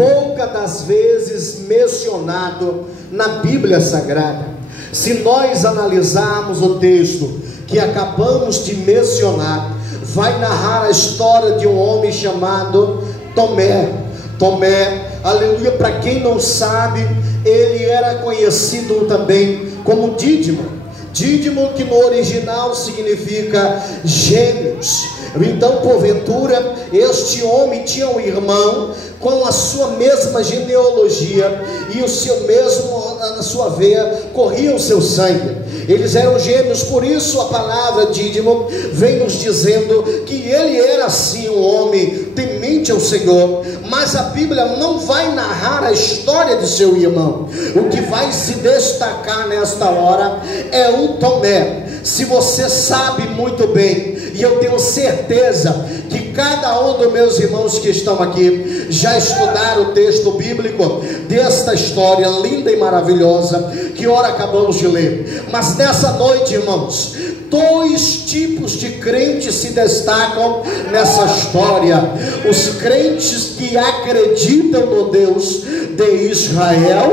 poucas das vezes mencionado na Bíblia Sagrada. Se nós analisarmos o texto que acabamos de mencionar, vai narrar a história de um homem chamado Tomé. Tomé, aleluia, para quem não sabe, ele era conhecido também como Dídimo. Dídimo, que no original significa gêmeos. Então, porventura, este homem tinha um irmão com a sua mesma genealogia, e o seu mesmo, na sua veia, corria o seu sangue. Eles eram gêmeos, por isso a palavra Dídimo vem nos dizendo que ele era sim um homem temente ao Senhor, mas a Bíblia não vai narrar a história de seu irmão. O que vai se destacar nesta hora é o Tomé. Se você sabe muito bem, e eu tenho certeza que cada um dos meus irmãos que estão aqui já estudaram o texto bíblico desta história linda e maravilhosa que ora acabamos de ler. Mas nessa noite, irmãos, dois tipos de crentes se destacam nessa história: os crentes que acreditam no Deus de Israel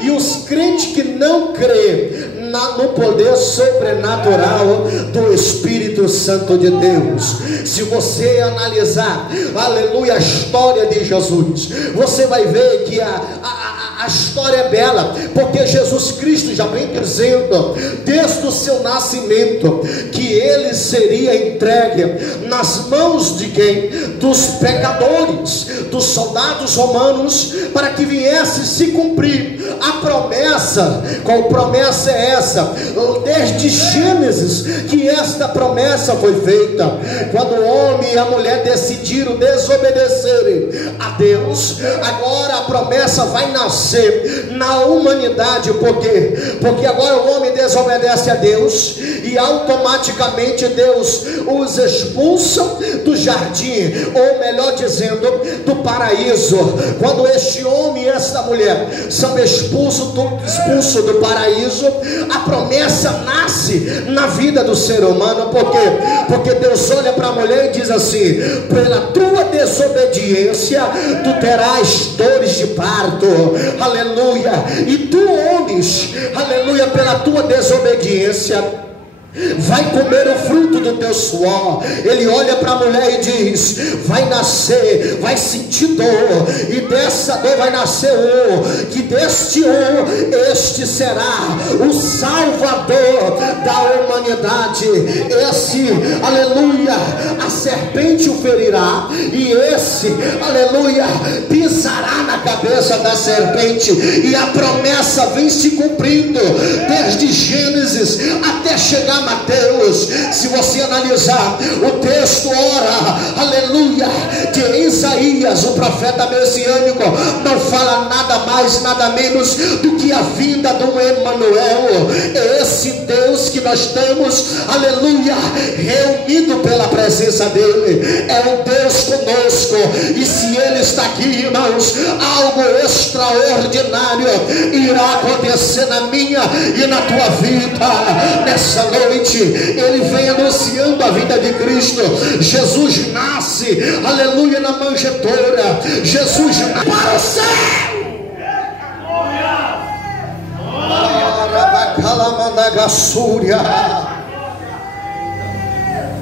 e os crentes que não creem no poder sobrenatural do Espírito Santo de Deus. Se você analisar, aleluia, a história de Jesus, você vai ver que a história é bela, porque Jesus Cristo já vem dizendo desde o seu nascimento que ele seria entregue nas mãos de quem? Dos pecadores, dos soldados romanos, para que viesse se cumprir a promessa. Qual promessa é essa? Desde Gênesis que esta promessa foi feita, quando o homem e a mulher decidiram desobedecerem a Deus. Agora a promessa vai nascer na humanidade. Por quê? Porque agora o homem desobedece a Deus e automaticamente Deus os expulsa do jardim, ou melhor dizendo, do paraíso. Quando este homem e esta mulher são expulsos do paraíso, a promessa nasce na vida do ser humano. Por quê? Porque Deus olha para a mulher e diz assim: pela tua desobediência tu terás dores de parto, aleluia, e tu, homens, aleluia, pela tua desobediência vai comer o fruto do teu suor. Ele olha para a mulher e diz: vai nascer, vai sentir dor, e dessa dor vai nascer um, que deste um, este será o salvador da humanidade. Esse, aleluia, a serpente o ferirá, e esse, aleluia, pisará na cabeça da serpente. E a promessa vem se cumprindo desde Gênesis até chegar Mateus. Se você analisar o texto, ora, aleluia, de Isaías, o profeta messiânico, não fala nada mais, nada menos do que a vinda do Emanuel. É esse Deus que nós estamos, aleluia, reunido pela presença dele. É um Deus conosco, e se ele está aqui, irmãos, algo extraordinário irá acontecer na minha e na tua vida nessa noite. Ele vem anunciando a vida de Cristo. Jesus nasce, aleluia, na manjedoura. Jesus nasce para o céu.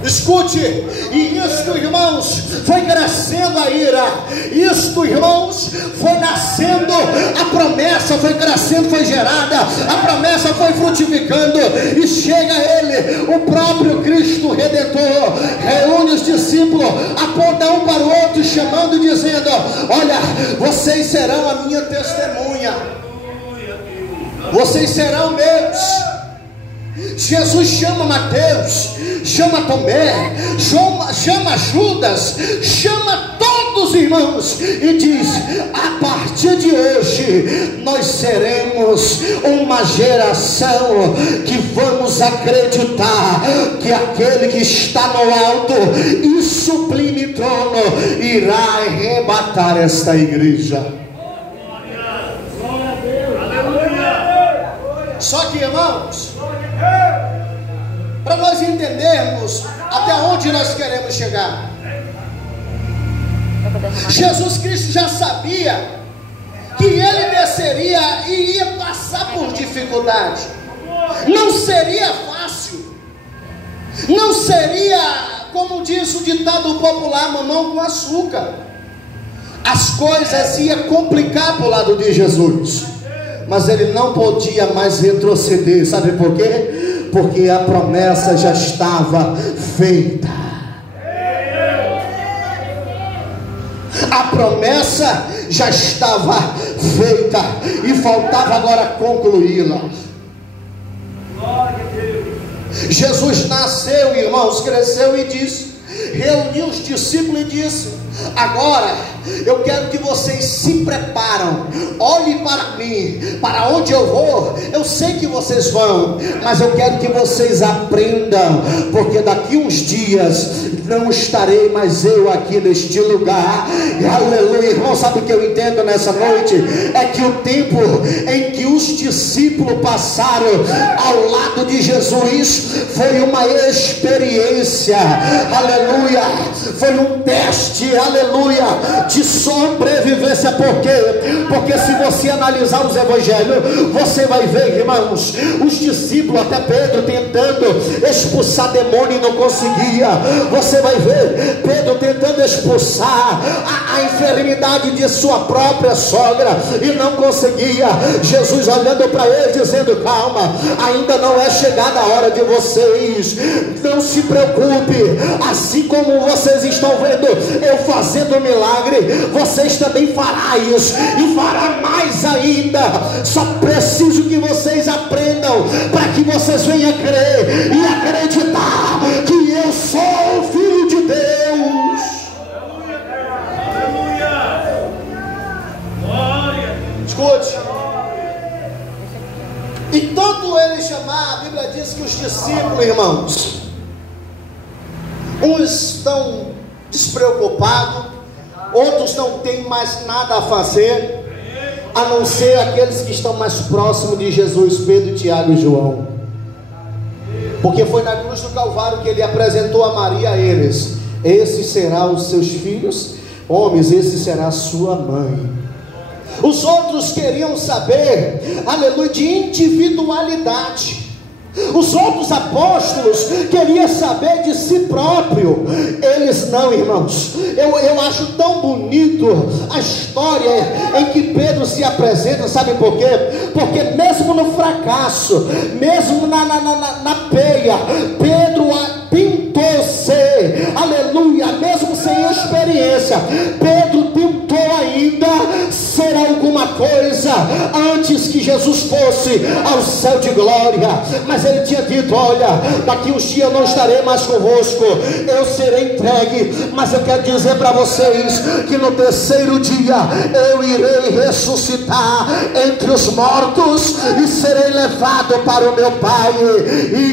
Escute, e isto, irmãos, foi crescendo a ira, isto, irmãos, foi nascendo, a promessa foi crescendo, foi gerada, a promessa foi frutificando, e chega ele, o próprio Cristo Redentor, reúne os discípulos, aponta um para o outro, chamando e dizendo: olha, vocês serão a minha testemunha, vocês serão meus. Jesus chama Mateus, chama Tomé, chama Judas, chama todos os irmãos e diz: a partir de hoje nós seremos uma geração que vamos acreditar que aquele que está no alto e sublime trono irá arrebatar esta igreja. Só que, irmãos, para nós entendermos até onde nós queremos chegar, Jesus Cristo já sabia iria passar por dificuldade, não seria fácil, não seria, como diz o ditado popular, mamão com açúcar. As coisas iam complicar para o lado de Jesus, mas ele não podia mais retroceder. Sabe por quê? Porque a promessa já estava feita. A promessa já estava feita e faltava agora concluí-la. Jesus nasceu, irmãos, cresceu e disse, reuniu os discípulos e disse: agora eu quero que vocês se preparam, olhem para mim, para onde eu vou, eu sei que vocês vão, mas eu quero que vocês aprendam, porque daqui uns dias não estarei mais eu aqui neste lugar. Aleluia, irmão. Sabe o que eu entendo nessa noite? É que o tempo em que os discípulos passaram ao lado de Jesus foi uma experiência, aleluia, foi um teste, aleluia, de sobrevivência. Por quê? Porque se você analisar os evangelhos, você vai ver, irmãos, os discípulos, até Pedro, tentando expulsar demônio e não conseguia. Você vai ver Pedro tentando expulsar a enfermidade de sua própria sogra e não conseguia. Jesus olhando para ele dizendo: calma, ainda não é chegada a hora de vocês, não se preocupe, assim como vocês estão vendo eu fazendo milagre, vocês também fará isso e fará mais ainda. Só preciso que vocês aprendam para que vocês venham crer e acreditar que eu sou o Filho de Deus. Escute. E tanto ele chamar, a Bíblia diz que os discípulos, irmãos, uns estão despreocupados, outros não têm mais nada a fazer, a não ser aqueles que estão mais próximos de Jesus, Pedro, Tiago e João. Porque foi na cruz do Calvário que ele apresentou a Maria a eles: esses serão os seus filhos, homens, esse será a sua mãe. Os outros queriam saber, aleluia, de individualidade. Os outros apóstolos queriam saber de si próprio. Eles não, irmãos. Eu acho tão bonito a história em que Pedro se apresenta. Sabe por quê? Porque mesmo no fracasso, mesmo na peia, Pedro tentou ser, aleluia, mesmo sem experiência, Pedro tentou ainda ser alguma coisa antes que Jesus fosse ao céu de glória. Mas ele tinha dito: olha, daqui uns dias eu não estarei mais convosco, eu serei entregue, mas eu quero dizer para vocês que no terceiro dia eu irei ressuscitar entre os mortos e serei levado para o meu Pai.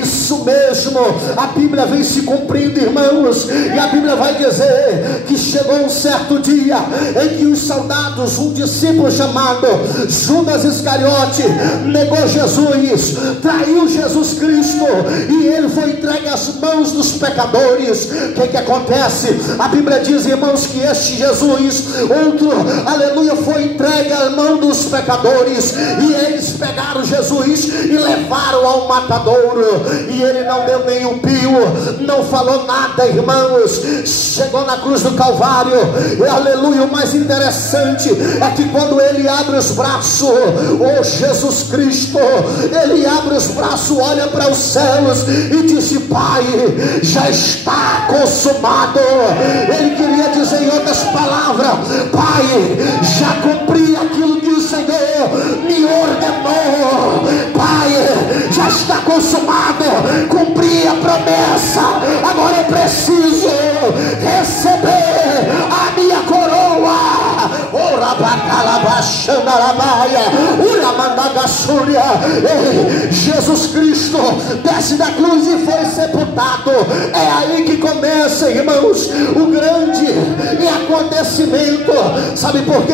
Isso mesmo, a Bíblia vem se cumprindo, irmãos, e a Bíblia vai dizer que chegou um certo dia em que os soldados, um discípulo chamado Judas Iscariote, negou Jesus, traiu Jesus Cristo, e ele foi entregue às mãos dos pecadores. O que acontece? A Bíblia diz, irmãos, que este Jesus, outro, aleluia, foi entregue à mão dos pecadores, e eles pegaram Jesus e levaram ao matadouro, e ele não deu nem um pio, não falou nada, irmãos. Chegou na cruz do Calvário, e aleluia, o mais interessante é que quando ele abre os braços, oh Jesus Cristo, ele abre os braços, olha para os céus e disse: Pai, já está consumado. Ele queria dizer em outras palavras: Pai, já cumpri aquilo que o Senhor me ordenou. Pai, já está consumado, cumpri a promessa, agora eu preciso receber a minha coroa. Jesus Cristo desce da cruz e foi sepultado. É aí que começa, irmãos, o grande acontecimento. Sabe por quê?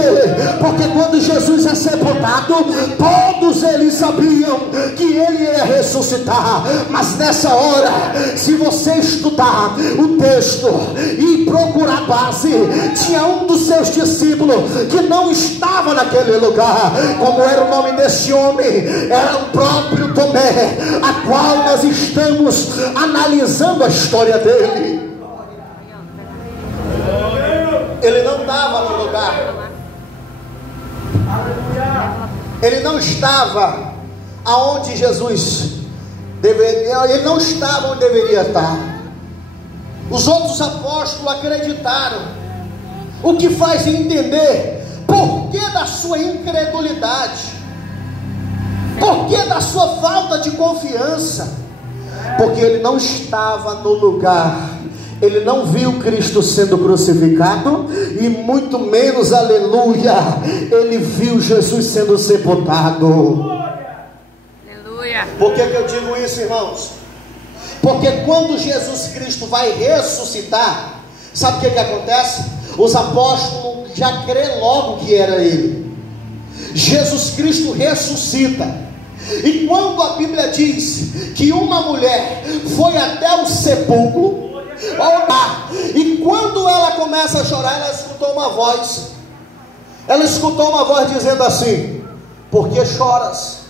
Porque quando Jesus é sepultado, todos eles sabiam que ele ia ressuscitar. Mas nessa hora, se você estudar o texto e procurar base, tinha um dos seus discípulos que não não estava naquele lugar. Como era o nome desse homem? Era o próprio Tomé, a qual nós estamos analisando a história dele. Ele não estava no lugar, ele não estava aonde Jesus deveria, ele não estava onde deveria estar. Os outros apóstolos acreditaram, o que faz entender por que da sua incredulidade, por que da sua falta de confiança, porque ele não estava no lugar. Ele não viu Cristo sendo crucificado, e muito menos, aleluia, ele viu Jesus sendo sepultado. Aleluia. Por que eu digo isso, irmãos? Porque quando Jesus Cristo vai ressuscitar, sabe o que acontece? Os apóstolos já crêem logo que era ele. Jesus Cristo ressuscita, e quando a Bíblia diz que uma mulher foi até o sepulcro orar, e quando ela começa a chorar, ela escutou uma voz. Ela escutou uma voz dizendo assim: por que choras?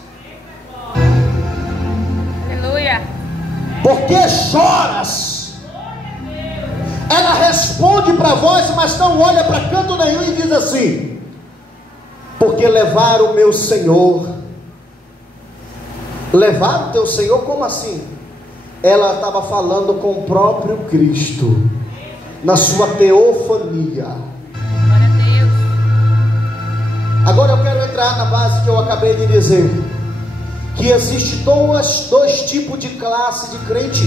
Aleluia. Por que choras? Ela responde para a voz, mas não olha para canto nenhum, e diz assim: porque levaram o meu Senhor. Levaram o teu Senhor? Como assim? Ela estava falando com o próprio Cristo, na sua teofania. Glória a Deus. Agora eu quero entrar na base que eu acabei de dizer, que existe dois tipos de classe de crente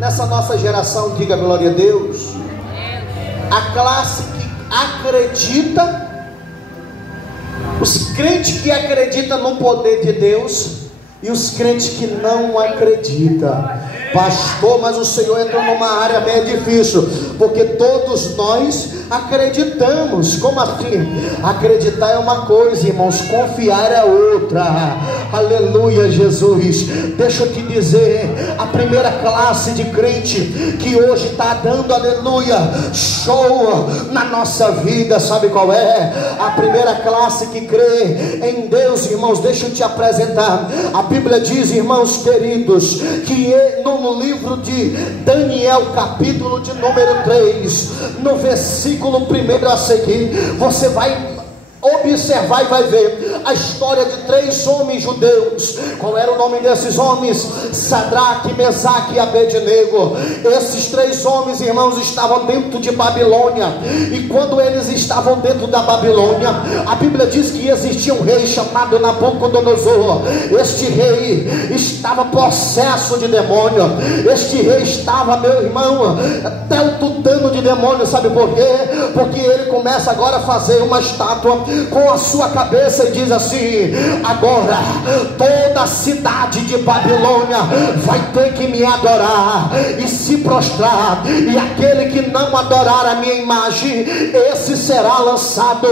nessa nossa geração. Diga glória a Deus. A classe que acredita, os crentes que acreditam no poder de Deus, e os crentes que não acreditam. Pastor, mas o Senhor entrou numa área meio difícil, porque todos nós acreditamos. Como assim? Acreditar é uma coisa, irmãos, confiar é outra. Aleluia, Jesus. Deixa eu te dizer, a primeira classe de crente que hoje está dando, aleluia, show na nossa vida, sabe qual é? A primeira classe que crê em Deus, irmãos. Deixa eu te apresentar. A Bíblia diz, irmãos queridos, que no livro de Daniel, capítulo de número 3, no versículo 1 a seguir, você vai observar e vai ver a história de 3 homens judeus. Qual era o nome desses homens? Sadraque, Mesaque e Abednego. Esses 3 homens, irmãos, estavam dentro de Babilônia, e quando eles estavam dentro da Babilônia, a Bíblia diz que existia um rei chamado Nabucodonosor. Este rei estava possesso de demônio. Este rei estava, meu irmão, teltudando de demônio. Sabe por quê? Porque ele começa agora a fazer uma estátua com a sua cabeça e diz assim: agora toda a cidade de Babilônia vai ter que me adorar e se prostrar, e aquele que não adorar a minha imagem, esse será lançado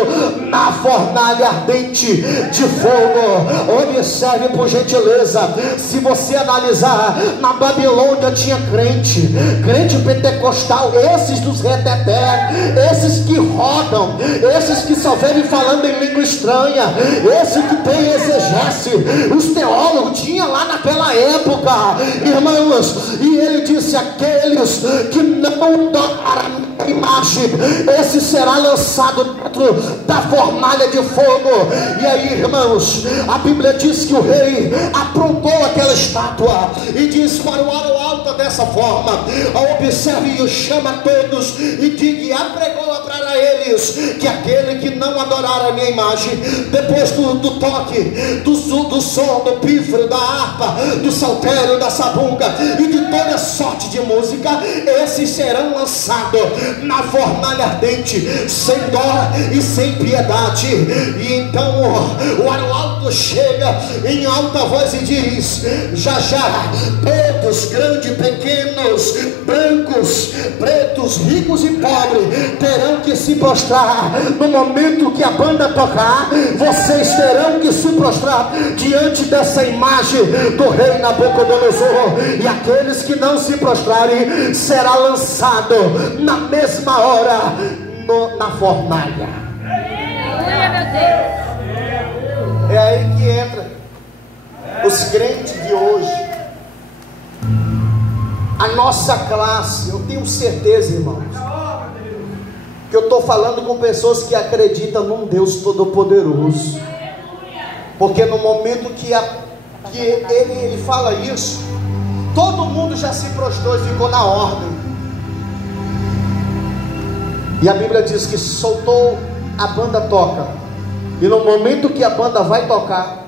na fornalha ardente de fogo. Observe por gentileza, se você analisar, na Babilônia tinha crente pentecostal, esses dos reteté, esses que rodam, esses que só vivem falando em língua estranha, esse que tem exegese. Os teólogos tinham lá naquela época, irmãos, e ele disse: aqueles que não adoraram a imagem, esse será lançado dentro da fornalha de fogo. E aí, irmãos, a Bíblia diz que o rei aprontou aquela estátua e diz para o alto dessa forma: observe e chama todos e diga e apregou para eles que aquele que não adorar a minha imagem, depois do toque, do som, do pífaro, da harpa, do saltério, da sabunga e de toda sorte de música, esses serão lançados na fornalha ardente, sem dó e sem piedade. E então o arauto chega em alta voz e diz: já todos, grandes, pequenos, brancos, pretos, ricos e pobres, terão que se prostrar. No momento que a banda tocar, vocês terão que se prostrar diante dessa imagem do rei Nabucodonosor, e aqueles que não se prostrarem será lançado na mesma hora na fornalha. Aleluia, meu É aí que entra os crentes de hoje. A nossa classe, eu tenho certeza, irmãos, que eu estou falando com pessoas que acreditam num Deus Todo-Poderoso. Porque no momento que ele fala isso, todo mundo já se prostrou e ficou na ordem. E a Bíblia diz que soltou, a banda toca. E no momento que a banda vai tocar,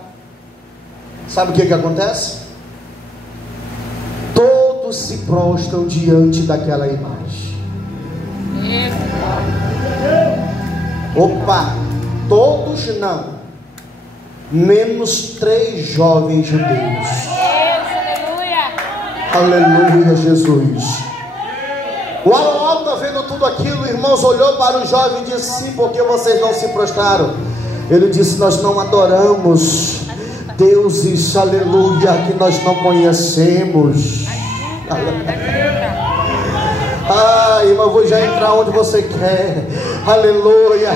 sabe o que acontece? Todos se prostram diante daquela imagem. Opa, todos não, menos 3 jovens judeus. Aleluia, Jesus. O Alan está vendo tudo aquilo, irmãos, olhou para o jovem e disse: sim, porque vocês não se prostraram? Ele disse: nós não adoramos deuses, aleluia, que nós não conhecemos. Irmão, vou já entrar onde você quer. Aleluia.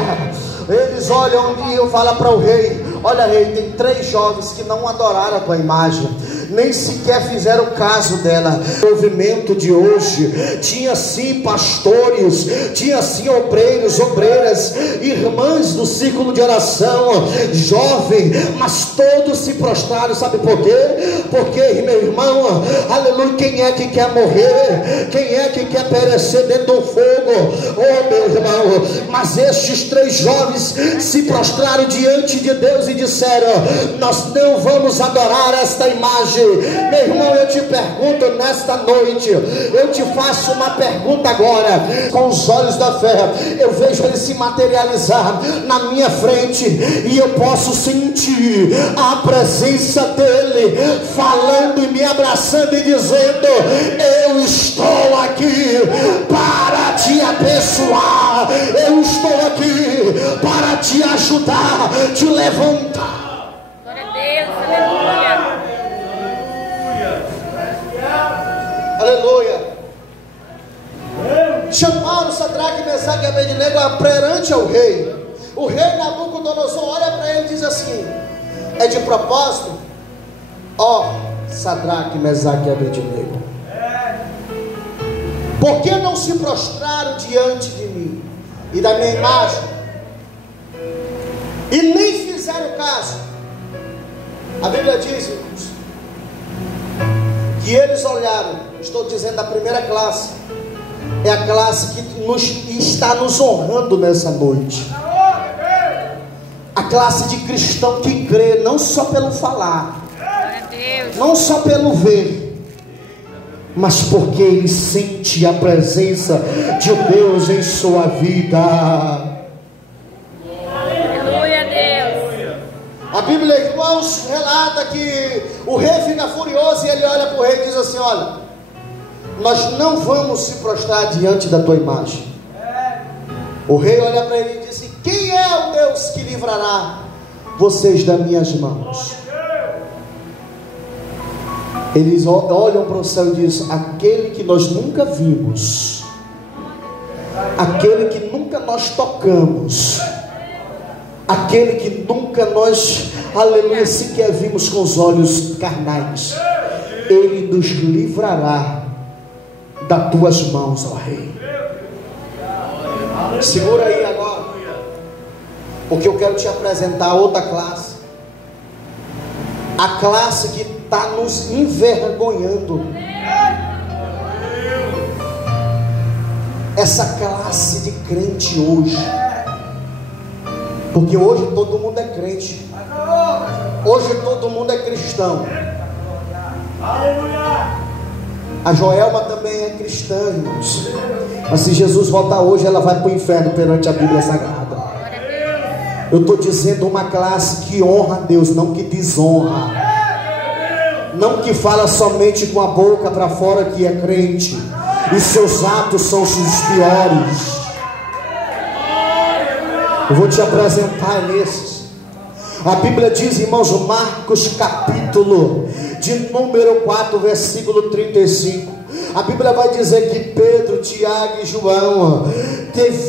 Eles olham e eu falo para o rei: olha, rei, tem 3 jovens que não adoraram a tua imagem, nem sequer fizeram caso dela. O movimento de hoje tinha sim pastores, tinha sim obreiros, obreiras, irmãs do círculo de oração, jovem, mas todos se prostraram. Sabe por quê? Porque, meu irmão, aleluia, quem é que quer morrer? Quem é que quer perecer dentro do fogo? Oh, meu irmão, mas estes 3 jovens se prostraram diante de Deus e disseram: nós não vamos adorar esta imagem. Meu irmão, eu te pergunto nesta noite, eu te faço uma pergunta agora, com os olhos da fé. Eu vejo ele se materializar na minha frente e eu posso sentir a presença dele falando e me abraçando e dizendo: eu estou aqui para te abençoar, eu estou aqui para te ajudar, te levantar. Glória a Deus, aleluia. Aleluia. Chamaram Sadraque, Mesaque e Abednego perante ao rei. O rei Nabucodonosor olha para ele e diz assim: é de propósito, ó Sadraque, Mesaque e Abednego, por que não se prostraram diante de mim e da minha imagem, e nem fizeram caso? A Bíblia diz, irmãos, que eles olharam. Estou dizendo a primeira classe, é a classe que está nos honrando nessa noite. A classe de cristão que crê, não só pelo falar, não só pelo ver, mas porque ele sente a presença de Deus em sua vida. Aleluia, Deus. A Bíblia, irmãos, relata que o rei fica furioso e ele olha para o rei e diz assim: olha, nós não vamos se prostrar diante da tua imagem. O rei olha para ele e diz: quem é o Deus que livrará vocês das minhas mãos? Eles olham para o céu e dizem: aquele que nós nunca vimos, aquele que nunca nós tocamos, aquele que nunca nós, aleluia, sequer vimos com os olhos carnais, ele nos livrará das tuas mãos, ó rei. Segura aí agora, porque eu quero te apresentar outra classe, a classe que está nos envergonhando. Essa classe de crente hoje, porque hoje todo mundo é crente, hoje todo mundo é cristão. A Joelma também é cristã, irmãos, mas se Jesus voltar hoje, ela vai para o inferno perante a Bíblia Sagrada. Eu estou dizendo uma classe que honra a Deus, não que desonra, não que fala somente com a boca para fora que é crente e seus atos são os piores. Eu vou te apresentar nesses. A Bíblia diz, irmãos, Marcos capítulo de número 4, versículo 35. A Bíblia vai dizer que Pedro, Tiago e João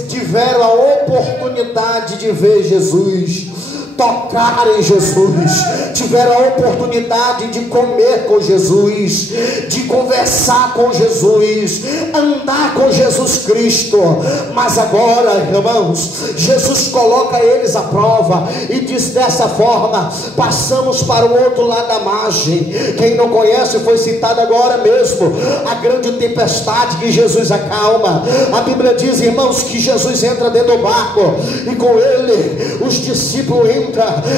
tiveram a oportunidade de ver Jesus, tocar em Jesus, tiveram a oportunidade de comer com Jesus, de conversar com Jesus, andar com Jesus Cristo. Mas agora, irmãos, Jesus coloca eles à prova e diz dessa forma: passamos para o outro lado da margem. Quem não conhece, foi citado agora mesmo, a grande tempestade que Jesus acalma. A Bíblia diz, irmãos, que Jesus entra dentro do barco e com ele os discípulos entram.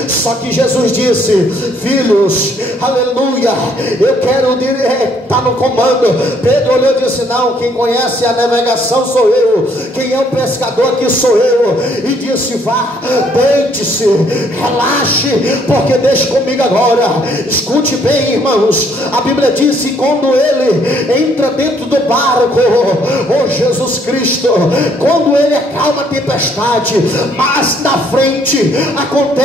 Só que Jesus disse: filhos, aleluia, eu quero estar no comando. Pedro olhou e disse: não, quem conhece a navegação sou eu, quem é o pescador aqui sou eu. E disse: vá, deite-se, relaxe, porque deixe comigo agora. Escute bem, irmãos, a Bíblia diz que quando ele entra dentro do barco, oh Jesus Cristo, quando ele acalma a tempestade, mas na frente acontece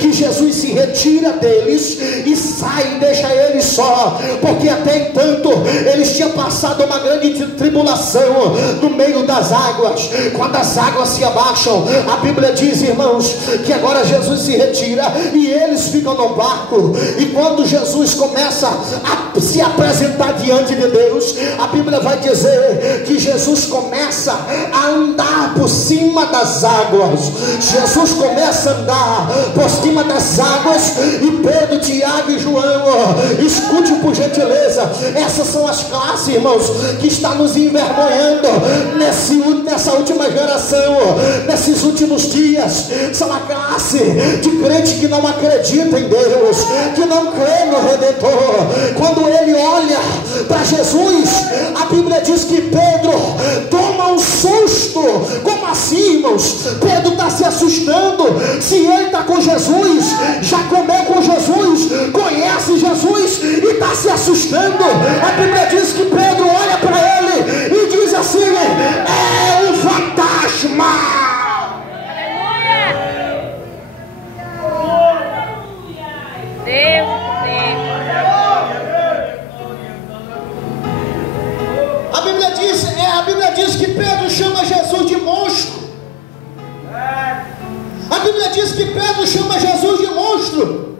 que Jesus se retira deles e sai e deixa eles só, porque até entanto eles tinham passado uma grande tribulação no meio das águas. Quando as águas se abaixam, a Bíblia diz, irmãos, que agora Jesus se retira e eles ficam no barco. E quando Jesus começa a se apresentar diante de Deus, a Bíblia vai dizer que Jesus começa a andar por cima das águas. Jesus começa a andar por cima das águas, e Pedro, Tiago e João, escute por gentileza, essas são as classes, irmãos, que está nos envergonhando nessa última geração, nesses últimos dias. São a classe de crente que não acredita em Deus, que não crê no Redentor. Quando ele olha para Jesus, a Bíblia diz que Pedro toma um susto. Como assim, irmãos? Pedro está se assustando. Se ele está com Jesus, já comeu com Jesus, conhece Jesus e está se assustando. A Bíblia diz que Pedro olha para ele e diz assim: é um fantasma. A Bíblia diz que Pedro chama Jesus de monstro. A Bíblia diz que Pedro chama Jesus de monstro,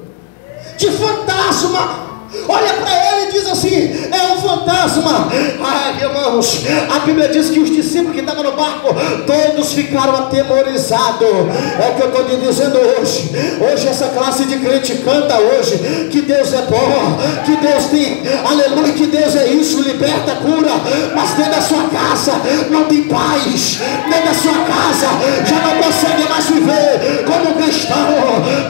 de fantasma. Olha para ele e diz assim: é um fantasma. Ai, irmãos, a Bíblia diz que os discípulos que estavam no barco, todos ficaram atemorizados. É o que eu estou te dizendo hoje. Hoje essa classe de crente canta hoje que Deus é bom, que Deus tem, aleluia, que Deus é isso, liberta, cura. Mas dentro da sua casa não tem paz. Dentro da sua casa já não consegue mais viver como cristão.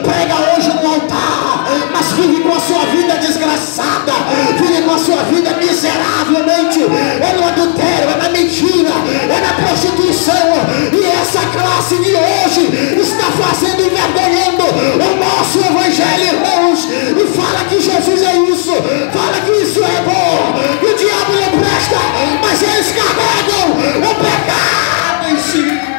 Prega hoje no altar, mas vive com a sua vida desgraçada, vive com a sua vida miseravelmente. É no adultério, é na mentira, é na prostituição. E essa classe de hoje está fazendo, envergonhando o nosso evangelho, irmãos. E fala que Jesus é isso, fala que isso é bom, que o diabo não presta, mas eles carregam o pecado em si.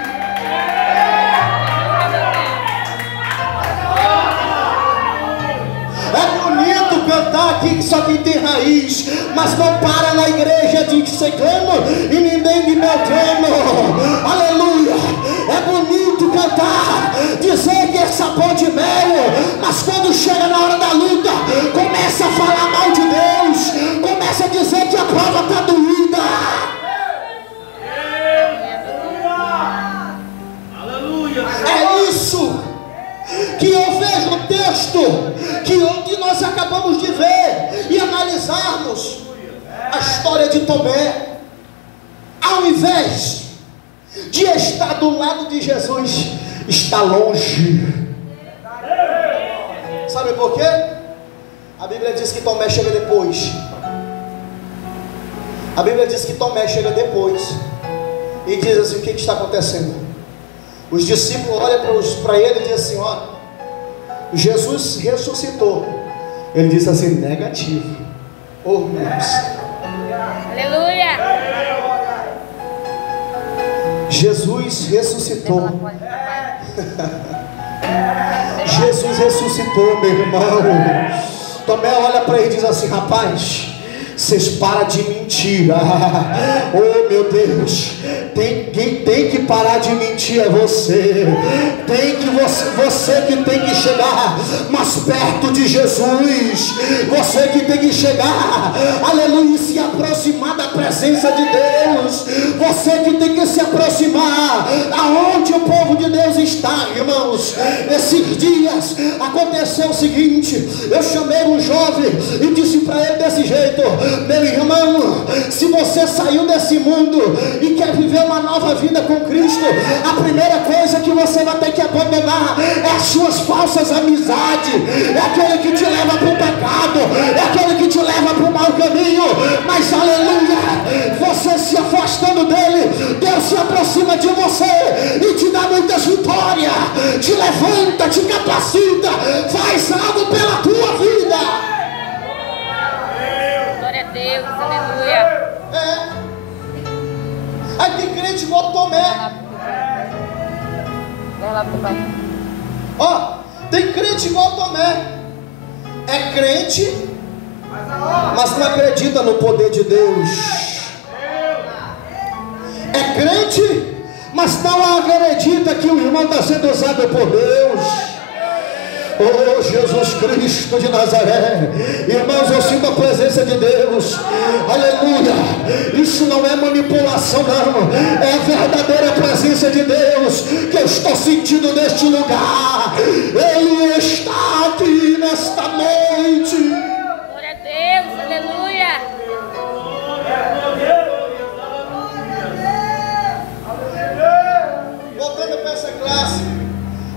Cantar aqui só quem tem raiz, mas não para na igreja de secando e nem de melcando. Aleluia. É bonito cantar, dizer que é sabor de mel, mas quando chega na hora da luta, começa a falar mal de Deus, começa a dizer que a prova está doída. É isso que eu vejo no texto que nós acabamos de ver e analisarmos a história de Tomé. Ao invés de estar do lado de Jesus, está longe. Sabe por quê? A Bíblia diz que Tomé chega depois. A Bíblia diz que Tomé chega depois e diz assim: o que está acontecendo? Os discípulos olham para ele e dizem assim: ó, Jesus ressuscitou. Ele disse assim: negativo. Oh, meu Deus. Aleluia. Jesus ressuscitou. Jesus ressuscitou, meu irmão. Tomé olha para ele e diz assim: rapaz, Vocês param de mentir. Oh meu Deus, quem tem que parar de mentir é você. Você que tem que chegar mais perto de Jesus. Você que tem que chegar, aleluia, e se aproximar da presença de Deus. Você que tem que se aproximar aonde o povo de Deus está, irmãos. Esses dias aconteceu o seguinte: eu chamei um jovem e disse para ele desse jeito: meu irmão, se você saiu desse mundo e quer viver uma nova vida com Cristo, a primeira coisa que você vai ter que abandonar é as suas falsas amizades, é aquele que te leva para o pecado, é aquele que te leva para o mau caminho. Mas aleluia, você se afastando dele, Deus se aproxima de você e te dá muitas vitórias, te levanta, te capacita, faz algo pela tua vida. Glória a Deus, aleluia. Aí tem crente igual Tomé. Vai lá pro pai. Ó, tem crente igual Tomé. É crente, mas não acredita no poder de Deus. É crente, mas não acredita que o irmão está sendo usado por Deus. Oh Jesus Cristo de Nazaré, irmãos, eu sinto a presença de Deus, aleluia. Isso não é manipulação, não, é a verdadeira presença de Deus que eu estou sentindo neste lugar. Ele está aqui nesta noite. Glória a Deus, aleluia. Voltando para essa classe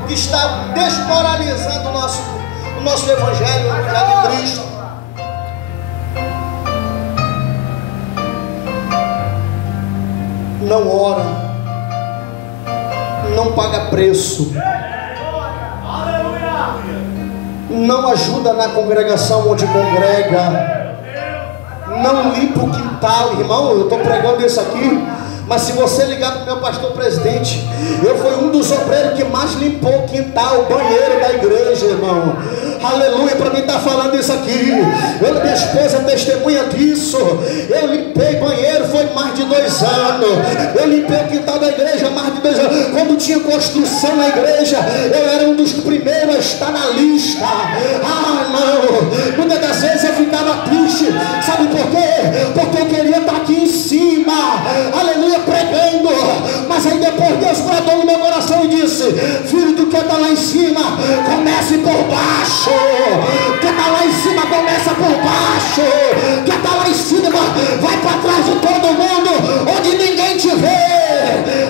que está desmoralizando o nosso evangelho, o evangelho de Cristo. Não ora, não paga preço, não ajuda na congregação onde congrega, não limpa o quintal. Irmão, eu estou pregando isso aqui, mas se você ligar para o meu pastor presidente, eu fui um dos obreiros que mais limpou o quintal, o banheiro da igreja, irmão. Aleluia, para mim está falando isso aqui. Minha esposa testemunha disso. Eu limpei banheiro, foi mais de 2 anos. Eu limpei o quintal da igreja mais de 2 anos. Quando tinha construção na igreja, eu era um dos primeiros a estar na lista. Ah, não, muitas das vezes eu ficava triste. Sabe por quê? Porque eu queria estar aqui em cima, aleluia, pregando. Mas aí depois Deus bradou no meu coração e disse: filho, tu quer estar lá em cima, comece por baixo. Quem está lá em cima, começa por baixo. Quem está lá em cima, vai para trás de todo mundo, onde ninguém te vê.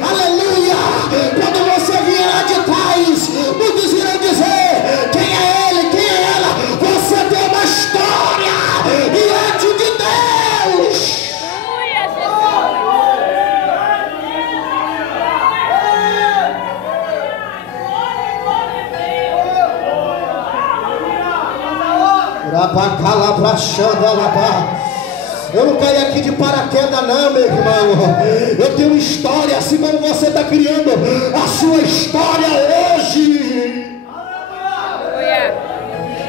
Aleluia. Quando você vier lá de trás, muitos irão dizer: quem é ele, quem é ela? Você tem uma história diante de Deus. Eu não caí aqui de paraquedas não, meu irmão. Eu tenho história, assim como você está criando a sua história hoje.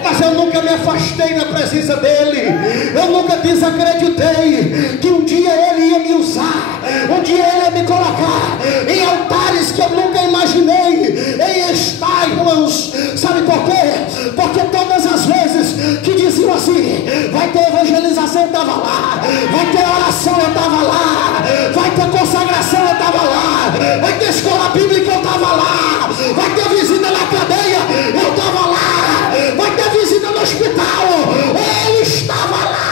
Mas eu nunca me afastei da presença dele. Eu nunca desacreditei que um dia ele ia me usar, um dia ele ia me colocar em altares que eu nunca imaginei em estar, irmãos. Sabe por quê? Porque todas as vezes que diziam assim: vai ter evangelização, eu estava lá. Vai ter oração, eu estava lá. Vai ter consagração, eu estava lá. Vai ter escola bíblica, eu estava lá. Vai ter visita na cadeia, eu estava lá. Vai ter visita no hospital, ele estava lá.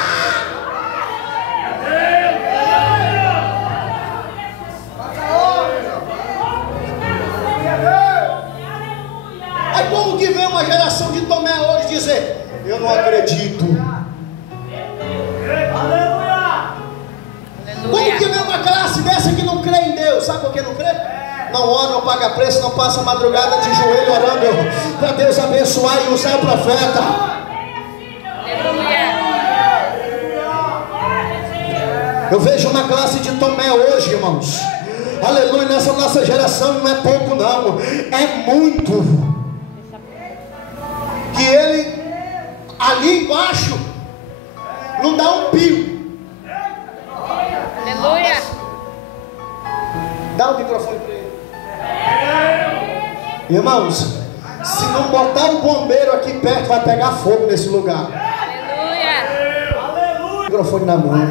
Aí como que vem uma geração de Tomé hoje dizer: eu não acredito. Como que vem uma classe dessa que não crê em Deus? Sabe por que não crê? Não ora, não paga preço, não passa a madrugada de joelho orando para Deus abençoar e usar o profeta. Eu vejo uma classe de Tomé hoje, irmãos. Aleluia, nessa nossa geração não é pouco não, é muito. Que ele ali embaixo não dá um pio. Irmãos, se não botar um bombeiro aqui perto, vai pegar fogo nesse lugar. Aleluia. Microfone na mão.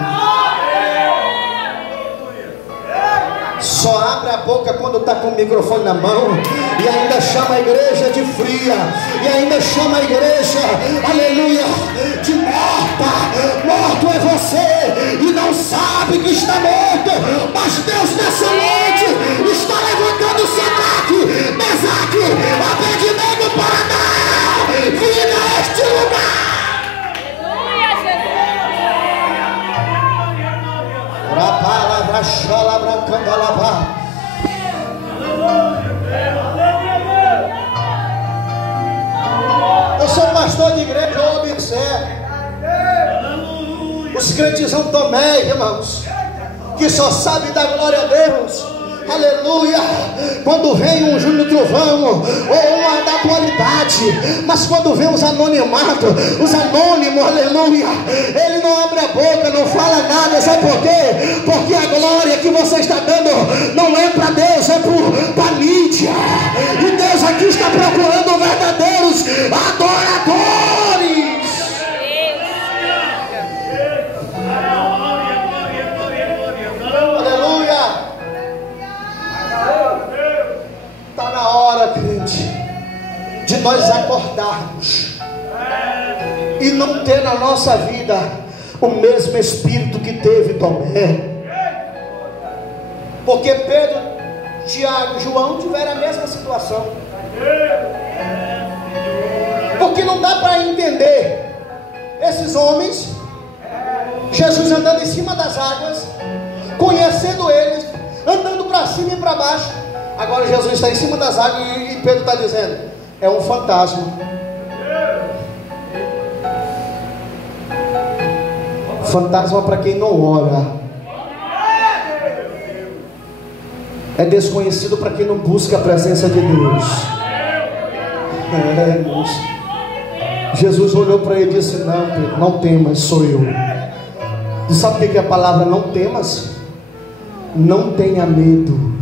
Só abre a boca quando está com o microfone na mão. E ainda chama a igreja de fria. E ainda chama a igreja, aleluia, de morta. Morto é você e não sabe que está morto. Mas Deus nessa noite está levantando Sadraque, Mesaque, Abednego para dar vida a este lugar. Eu sou pastor de igreja, eu observo os crentizão Tomé, irmãos, que só sabe dar glória a Deus, aleluia, quando vem um Júnior Trovão ou uma da atualidade. Mas quando vem os anonimatos, os anônimos, aleluia, ele não abre a boca, não fala nada. Sabe por quê? Porque a glória que você está dando não é para Deus, é para a mídia. E Deus aqui está procurando verdadeiros adoradores. Está na hora, crente, de nós acordarmos e não ter na nossa vida o mesmo espírito que teve Tomé. Porque Pedro, Tiago e João tiveram a mesma situação. Porque não dá para entender esses homens, Jesus andando em cima das águas, conhecendo eles, andando para cima e para baixo. Agora Jesus está em cima das águas e Pedro está dizendo: é um fantasma. Fantasma para quem não ora, é desconhecido para quem não busca a presença de Deus. Irmãos, Jesus olhou para ele e disse: não, Pedro, não temas, sou eu. E sabe o que é a palavra não temas? Não tenha medo.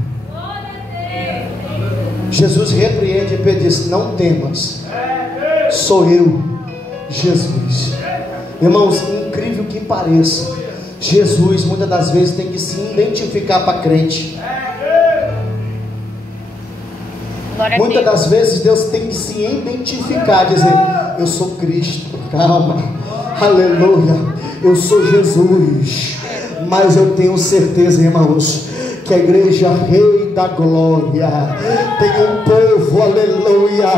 Jesus repreende e Pedro diz: não temas, sou eu, Jesus. Irmãos, incrível que pareça, Jesus muitas das vezes tem que se identificar para crente. Muitas das vezes Deus tem que se identificar, dizer: eu sou Cristo, calma, aleluia, eu sou Jesus. Mas eu tenho certeza, irmãos, que a igreja Rei da Glória tem um povo, aleluia,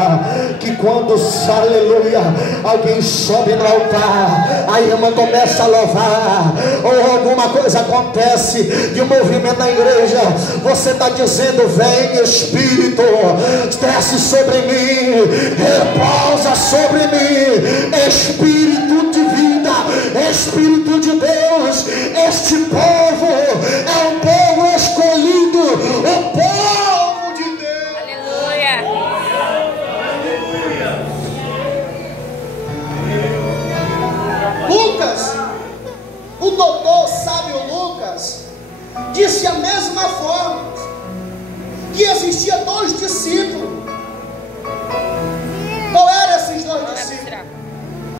que quando, aleluia, alguém sobe no altar, a irmã começa a louvar, ou alguma coisa acontece de um movimento na igreja, você está dizendo: vem Espírito, desce sobre mim, repousa sobre mim, Espírito de vida, Espírito de Deus. Este povo é um povo escolhido, o povo de Deus. Aleluia. Lucas, o doutor sábio Lucas, disse a mesma forma, que existia dois discípulos